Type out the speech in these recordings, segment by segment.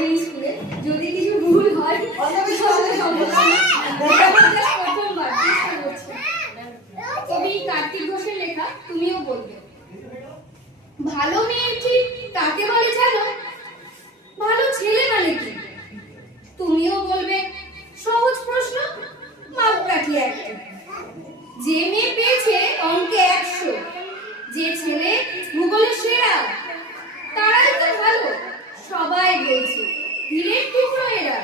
পড়িনি স্কুলে, যদি কিছু ভুল হয় প্রথমবার চেষ্টা করছি। কবি কার্তিক ঘোষের লেখা তুমিও বলবে। ভালো মেয়ে ঠিক কাকে বলে জানো? ভালো ছেলে মানে কি? তুমিও বলবে সহজ প্রশ্ন, মাপকাঠি একটা। যে মেয়ে পেয়েছে অঙ্কে 100, যে ছেলে ভূগোলে সেরা, তারাই তো ভালো। সবাই বলছে হীরের টুকরো এরা।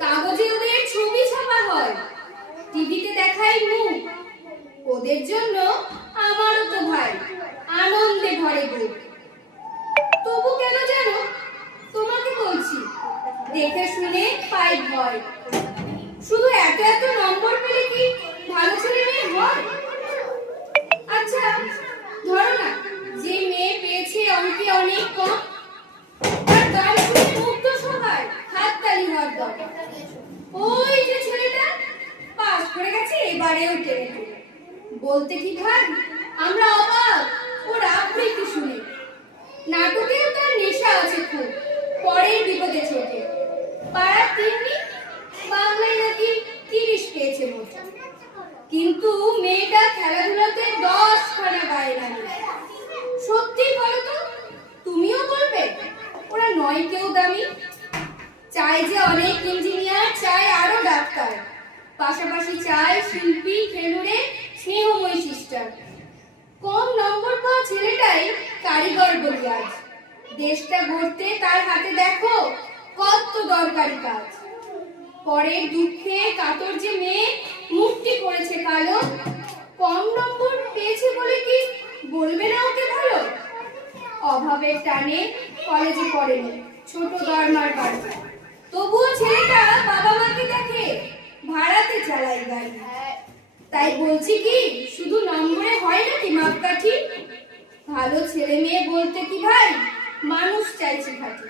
কাগজে ওদের ছবি ছাপা হয়, টিভিতে দেখায় মুখ। ওদের জন্য আমারও তো ভাই আনন্দে ভরে বুক। তবু কেন জানো তোমাকে বলছি, দেখে শুনে পাই ভয়। শুধু এত এত নম্বর পেলে কি ভালো ছেলে মেয়ে হয়? আচ্ছা ধরো না, যে মেয়ে পেয়েছে অঙ্কে অনেক কম, তার গান শুনে মুগ্ধ সবাই, হাততালি হওয়ার দরকার। ওই যে ছেলেটা পাস করে গেছে এবারেও টেনে তুলে। বলতে কি ভাই আমরা অবাক ওর আবৃত্তি শুনে। নাটকেও তার নেশা আছে খুব, পরের বিপদে ছোটে। পাড়ার তিন্নি বাংলায় নাকি 30 পেয়েছে মোট, কিন্তু মেয়েটা খেলাধুলাতে 10 খানা বায়না নিল। সত্যি বলো তো, তুমিও বলবে ওরা নয় কেউ দামি? চাই যে অনেক ইঞ্জিনিয়ার, চাই আরো ডাক্তার, পাশাপাশি চাই শিল্পী, খেলুড়ে, স্নেহময়ী সিস্টার। কম নম্বর পাওয়া ছেলেটাই কারিগর বলি আজ। দেশটা গড়তে তার হাতে দেখো কত দরকারি কাজ। পরের দুঃখে কাতর যে মেয়ে মুখটি করেছে কালো, কম নম্বর পেয়েছে বলে কি বলবে না ওকে ভালো? অভাবের টানে কলেজে পড়েনি, ছোট দরমার বাড়ি, তবুও ছেলেটা বাবা মাকে দেখে ভাড়াতে চালাই গাড়ি। তাই বলছি কি শুধু নম্বরে হয় নাকি মাপকাঠি? ভালো ছেলে মেয়ে বলতে কি ভাই মানুষ চাইছে খাঁটি।